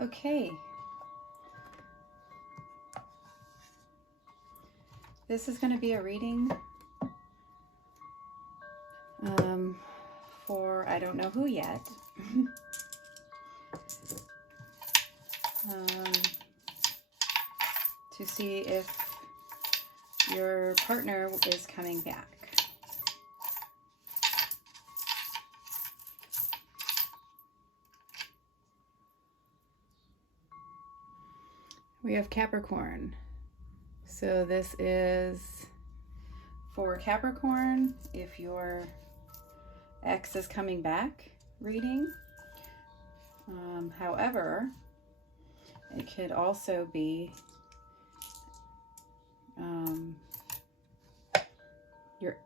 Okay. This is going to be a reading for I don't know who yet. To see if your partner is coming back. We have Capricorn. So this is for Capricorn, if your ex is coming back reading. However, it could also be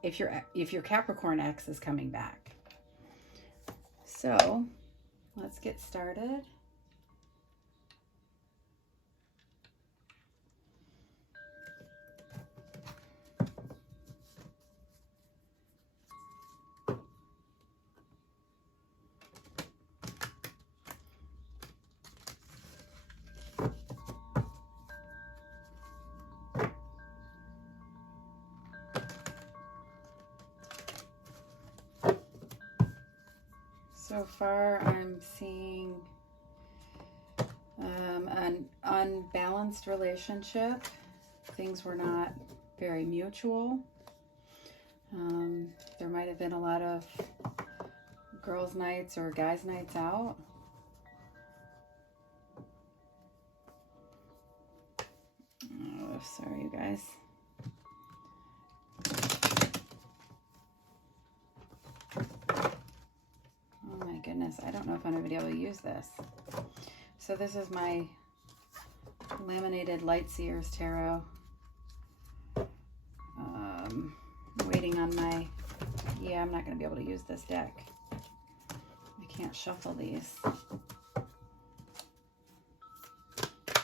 if your Capricorn ex is coming back. So let's get started. So far, I'm seeing an unbalanced relationship. Things were not very mutual. There might have been a lot of girls' nights or guys' nights out. Oh, sorry, you guys. Goodness, I don't know if I'm going to be able to use this. So this is my laminated Lightseers Tarot. Waiting on my, I'm not going to be able to use this deck. I can't shuffle these.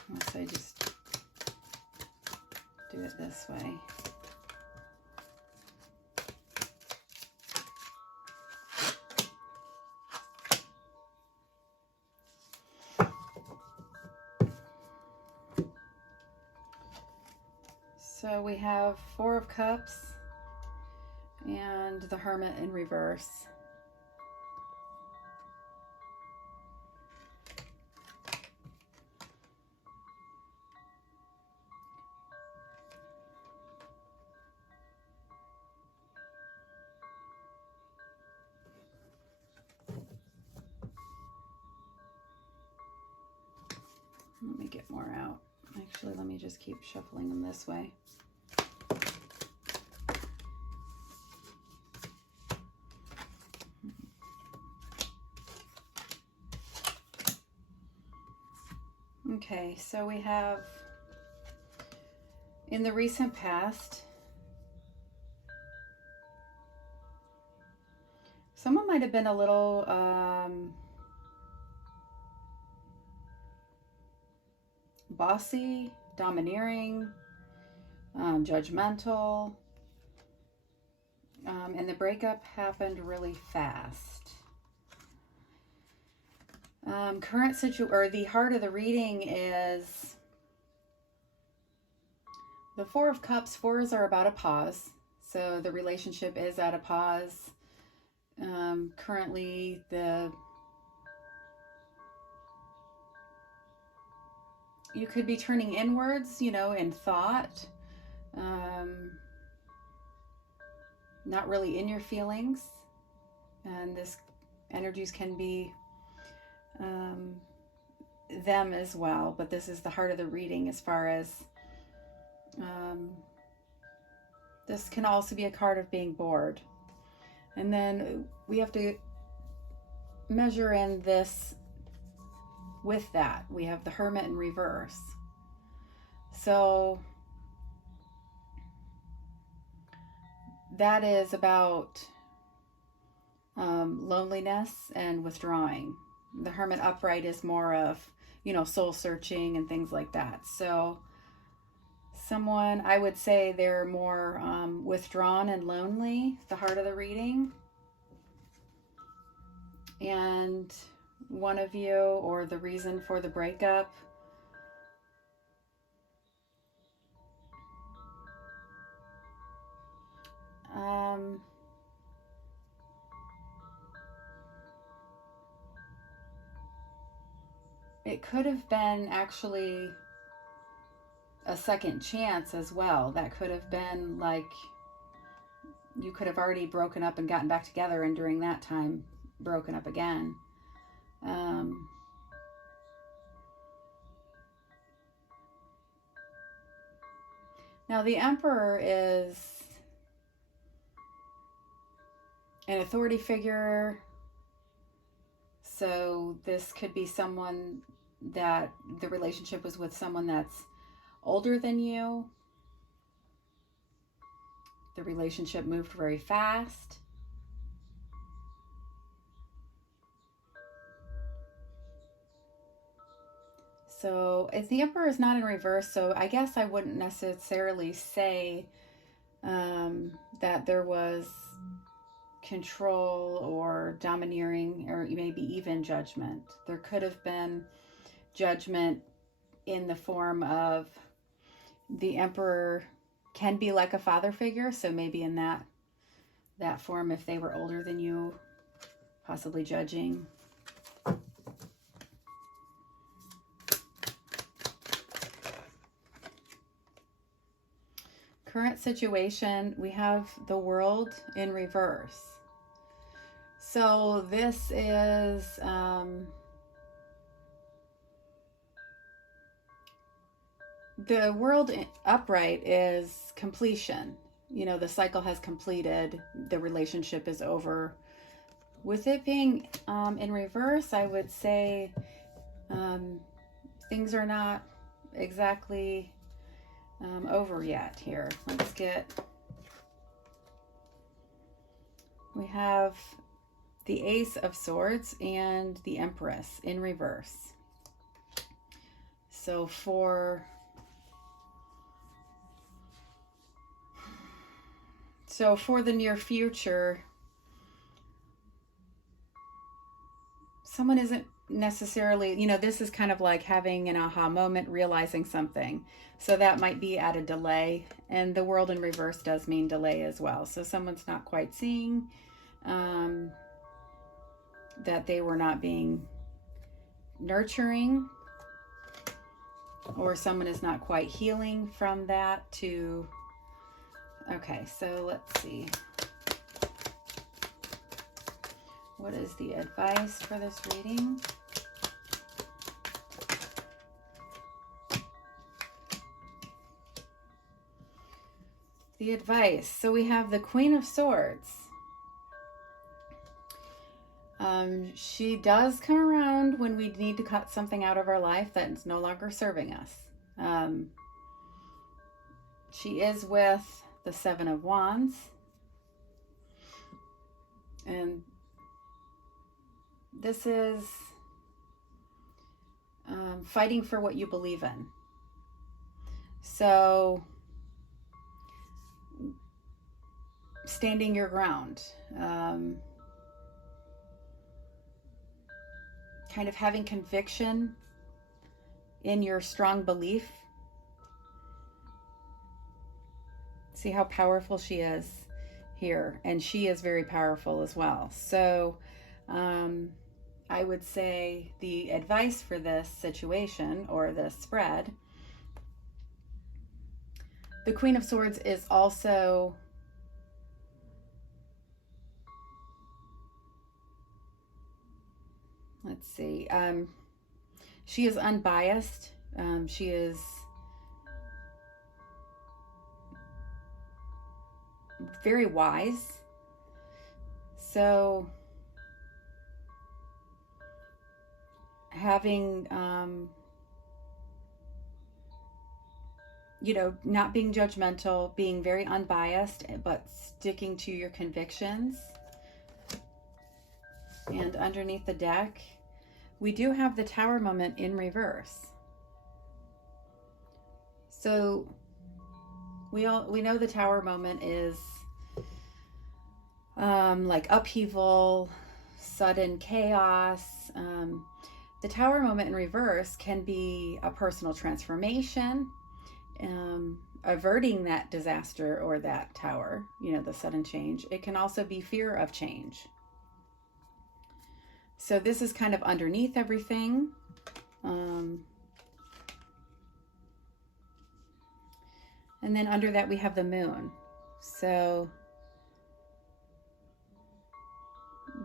Unless I just do it this way. So we have Four of Cups and the Hermit in reverse. Let me get more out. Actually, let me just keep shuffling them this way. Okay, so we have, in the recent past, someone might have been a little bossy, domineering, judgmental, and the breakup happened really fast. Current situation, or the heart of the reading is the Four of Cups. Fours are about a pause, so the relationship is at a pause. Currently, you could be turning inwards, in thought, not really in your feelings, and this energies can be them as well, but this is the heart of the reading as far as this can also be a card of being bored. And then we have to measure in this with that. We have the Hermit in reverse. So that is about loneliness and withdrawing. The Hermit upright is more of, soul searching and things like that. So someone, I would say they're more withdrawn and lonely, the heart of the reading. And one of you or the reason for the breakup. It could have been actually a second chance as well. That could have been like you could have already broken up and gotten back together, and during that time broken up again. Now the Emperor is an authority figure, so this could be someone that the relationship was with someone that's older than you. The relationship moved very fast. So if the Emperor is not in reverse, so I guess I wouldn't necessarily say that there was control or domineering or maybe even judgment. There could have been judgment in the form of the Emperor can be like a father figure, so maybe in that form, if they were older than you, possibly judging. Current situation, we have the World in reverse. So this is the World upright is completion. You know, the cycle has completed, the relationship is over. With it being in reverse, I would say things are not exactly over yet here. Let's get, we have the Ace of Swords and the Empress in reverse. So for the near future, someone isn't necessarily, you know, this is kind of like having an aha moment, realizing something. So that might be at a delay, and the World in reverse does mean delay as well. So someone's not quite seeing that they were not being nurturing, or someone is not quite healing from that to, okay, so let's see. What is the advice for this reading? The advice. So we have the Queen of Swords. She does come around when we need to cut something out of our life that's no longer serving us. She is with the Seven of Wands. And this is fighting for what you believe in. So standing your ground, kind of having conviction in your strong belief. See how powerful she is here, and she is very powerful as well. So I would say the advice for this situation or this spread, the Queen of Swords is also let's see, she is unbiased. She is very wise. So having, you know, not being judgmental, being very unbiased, but sticking to your convictions. And underneath the deck, we do have the Tower moment in reverse. So we know the Tower moment is like upheaval, sudden chaos. The Tower moment in reverse can be a personal transformation, averting that disaster or that tower, the sudden change. It can also be fear of change. So this is kind of underneath everything. And then under that we have the moon. So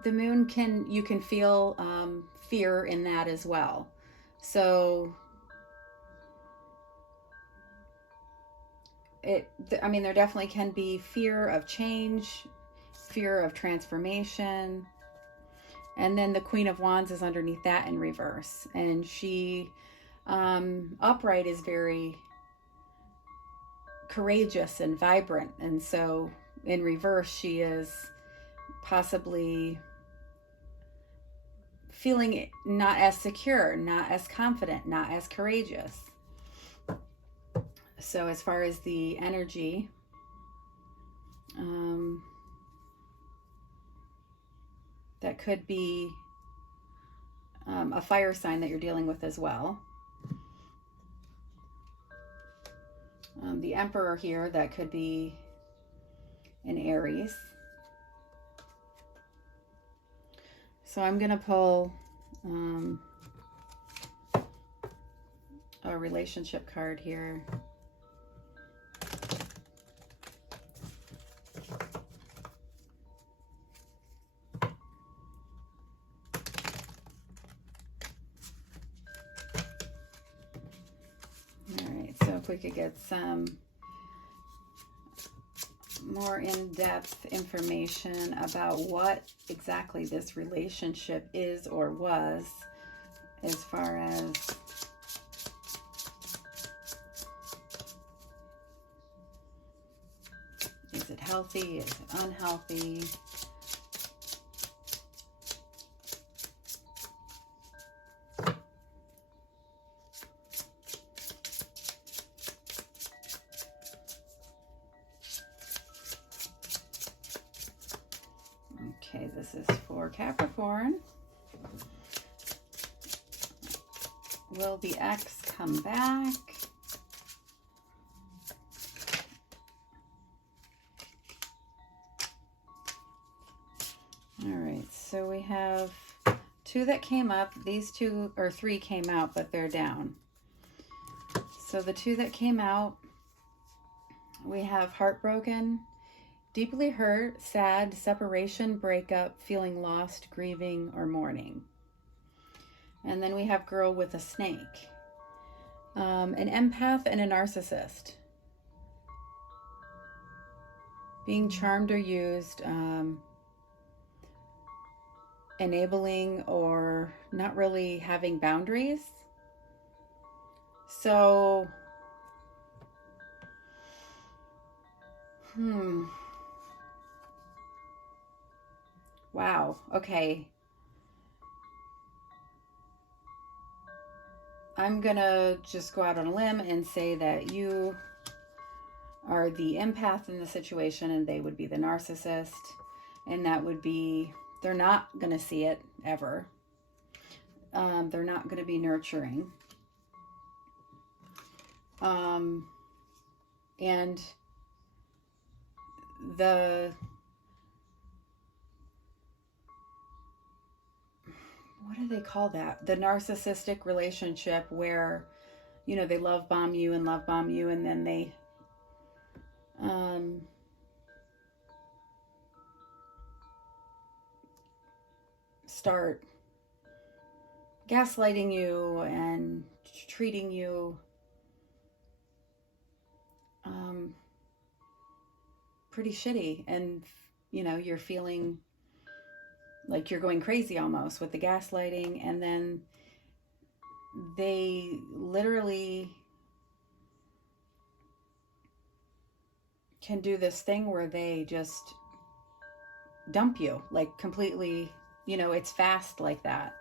the moon you can feel fear in that as well. So there definitely can be fear of change, fear of transformation. And then the Queen of Wands is underneath that in reverse. And she, upright, is very courageous and vibrant. And so in reverse, she is possibly feeling not as secure, not as confident, not as courageous. So as far as the energy, that could be a fire sign that you're dealing with as well. The Emperor here, that could be an Aries. So I'm going to pull a relationship card here. So if we could get some more in-depth information about what exactly this relationship is or was, as far as is it healthy, is it unhealthy? Okay, this is for Capricorn. Will the ex come back? All right, so we have two that came up. These two, or three, came out, but they're down. So the two that came out, we have heartbroken, deeply hurt, sad, separation, breakup, feeling lost, grieving, or mourning. And then we have girl with a snake, an empath and a narcissist, being charmed or used, enabling or not really having boundaries. So, wow, okay. I'm gonna just go out on a limb and say that you are the empath in the situation and they would be the narcissist, and that would be, they're not gonna see it ever. They're not gonna be nurturing. And what do they call that? The narcissistic relationship where, they love bomb you, and then they start gaslighting you and treating you pretty shitty, and you're feeling like you're going crazy almost with the gaslighting, and then they literally can do this thing where they just dump you, like completely, it's fast like that.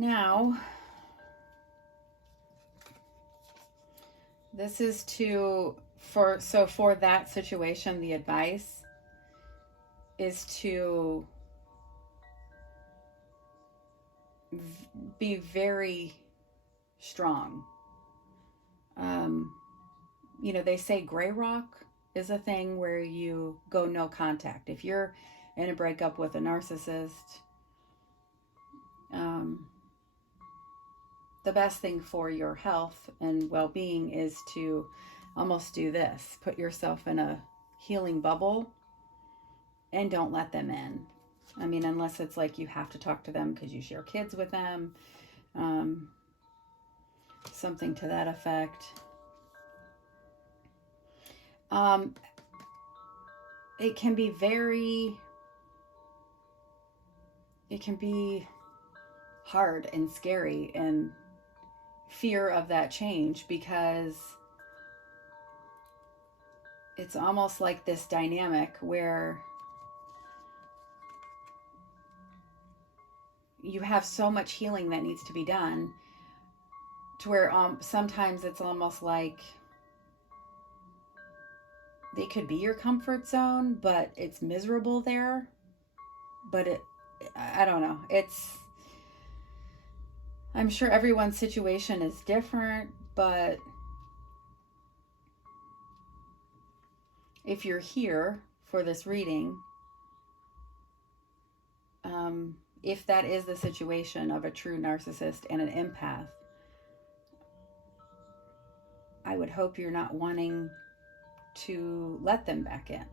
Now, This is for that situation, the advice is to be very strong. They say gray rock is a thing where you go no contact. If you're in a breakup with a narcissist, the best thing for your health and well-being is to almost do this. Put yourself in a healing bubble and don't let them in. I mean, unless it's like you have to talk to them because you share kids with them, something to that effect. It can be hard and scary and fear of that change, because it's almost like this dynamic where you have so much healing that needs to be done, to where sometimes it's almost like they could be your comfort zone, but it's miserable there. But I don't know. I'm sure everyone's situation is different, but if you're here for this reading, if that is the situation of a true narcissist and an empath, I would hope you're not wanting to let them back in.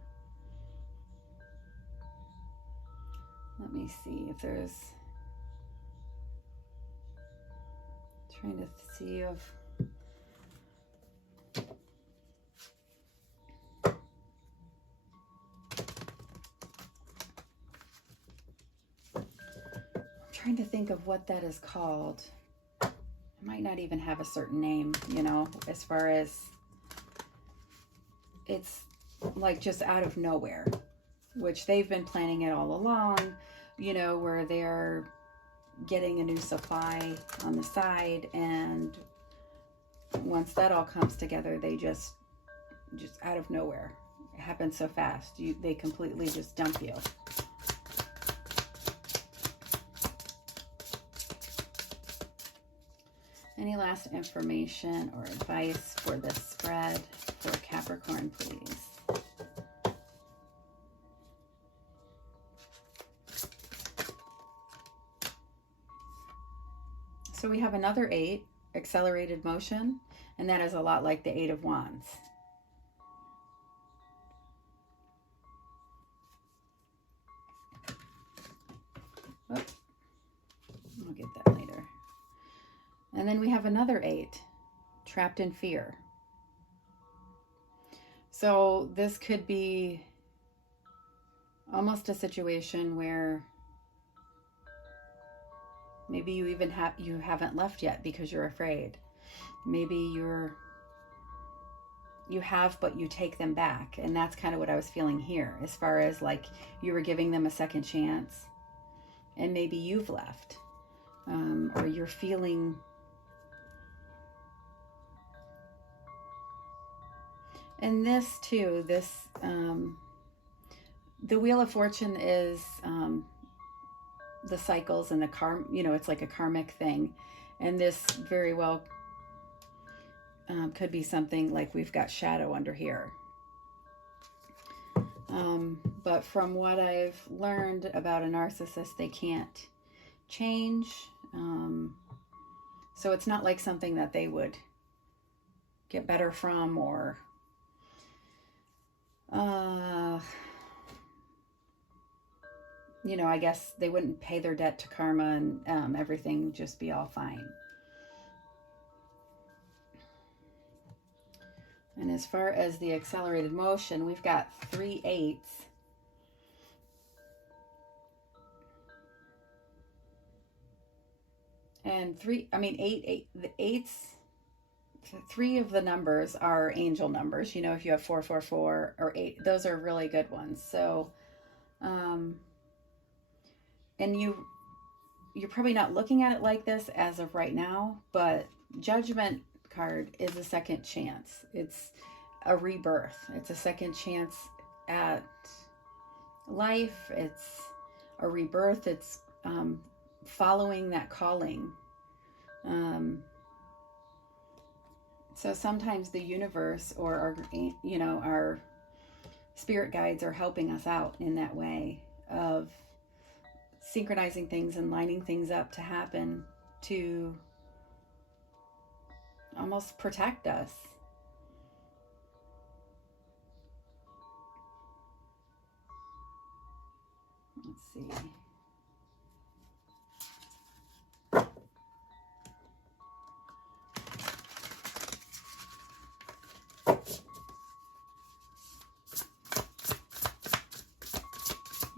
Let me see if there's... Trying to see if... Trying to think of what that is called. It might not even have a certain name, as far as it's like just out of nowhere, which they've been planning it all along, where they're getting a new supply on the side, and once that all comes together, they just out of nowhere, it happens so fast, they completely just dump you. Any last information or advice for this spread for Capricorn, please? So we have another 8, accelerated motion, and that is a lot like the 8 of Wands. Oh, I'll get that later. And then we have another 8, trapped in fear. So this could be almost a situation where maybe you haven't left yet because you're afraid. Maybe you have, but you take them back. And that's kind of what I was feeling here, as far as like you were giving them a second chance, and maybe you've left, or you're feeling... And this too, the Wheel of Fortune is the cycles and the it's like a karmic thing. And this very well could be something like we've got shadow under here. But from what I've learned about a narcissist, they can't change. So it's not like something that they would get better from, or I guess they wouldn't pay their debt to karma, and everything would just be all fine. And as far as the accelerated motion, we've got 3 8s. And 8, the 8s, 3 of the numbers are angel numbers. If you have 444 or 8, those are really good ones. So, and you're probably not looking at it like this as of right now, but judgment card is a second chance. It's a rebirth. It's a second chance at life. It's a rebirth. It's following that calling. So sometimes the universe or our spirit guides are helping us out in that way of synchronizing things and lining things up to happen to almost protect us. Let's see.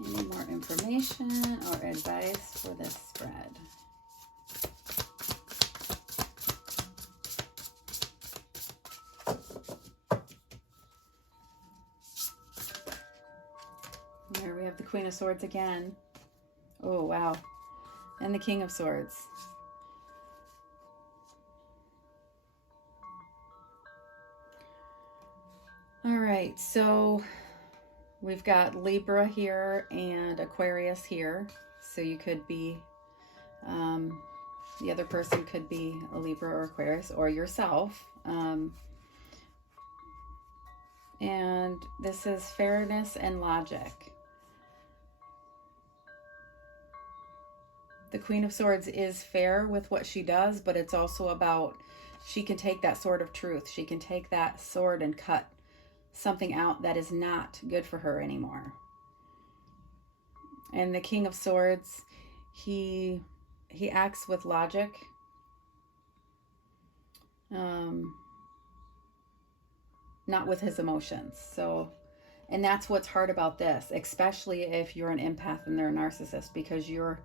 Any more information or advice for this spread? Here we have the Queen of Swords again. Oh, wow. And the King of Swords. All right, so we've got Libra here and Aquarius here. So you could be, the other person could be a Libra or Aquarius, or yourself. And this is fairness and logic. The Queen of Swords is fair with what she does, but it's also about, she can take that sword of truth. She can take that sword and cut something out that is not good for her anymore. And the King of Swords, he acts with logic. Not with his emotions. So, and that's what's hard about this, especially if you're an empath and they're a narcissist, because you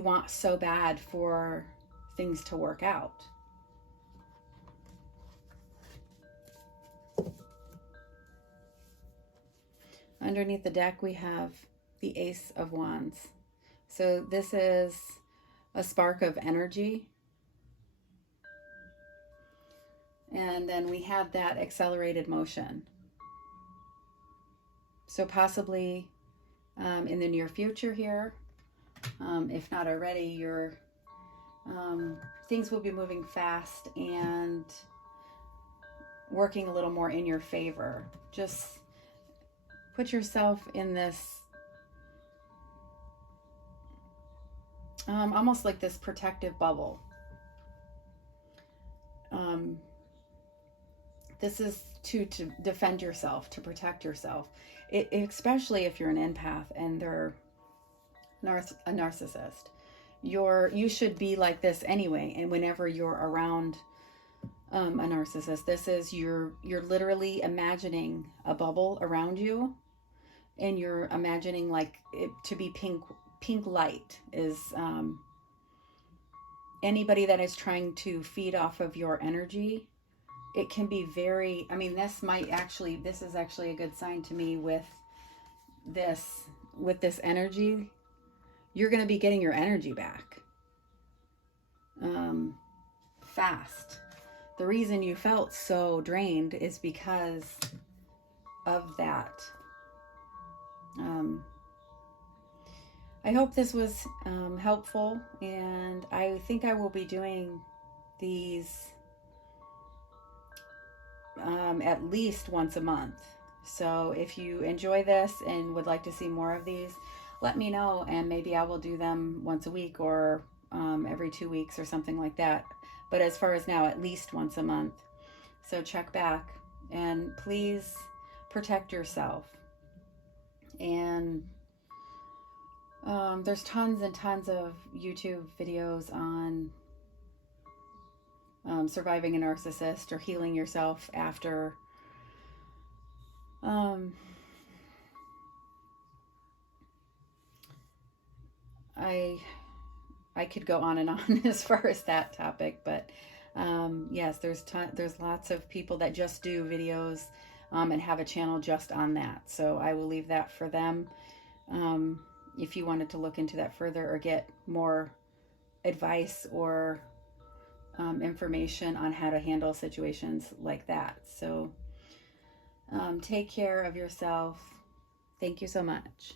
want so bad for things to work out. Underneath the deck, we have the Ace of Wands. So this is a spark of energy. And then we have that accelerated motion. So possibly in the near future here, if not already, your things will be moving fast and working a little more in your favor. Just put yourself in this almost like this protective bubble. This is to defend yourself, to protect yourself, especially if you're an empath and they're a narcissist. You should be like this anyway. And whenever you're around a narcissist, this is you're literally imagining a bubble around you, and you're imagining like it to be pink light is anybody that is trying to feed off of your energy. It can be very, I mean, this is actually a good sign to me with this energy. You're going to be getting your energy back fast. The reason you felt so drained is because of that. I hope this was helpful, and I think I will be doing these at least once a month. So if you enjoy this and would like to see more of these, let me know, and maybe I will do them once a week or every 2 weeks or something like that. But as far as now, at least once a month. So check back, and please protect yourself. And there's tons and tons of YouTube videos on surviving a narcissist or healing yourself after. I could go on and on as far as that topic, but yes, there's lots of people that just do videos and have a channel just on that. So I will leave that for them. If you wanted to look into that further or get more advice or information on how to handle situations like that. So take care of yourself. Thank you so much.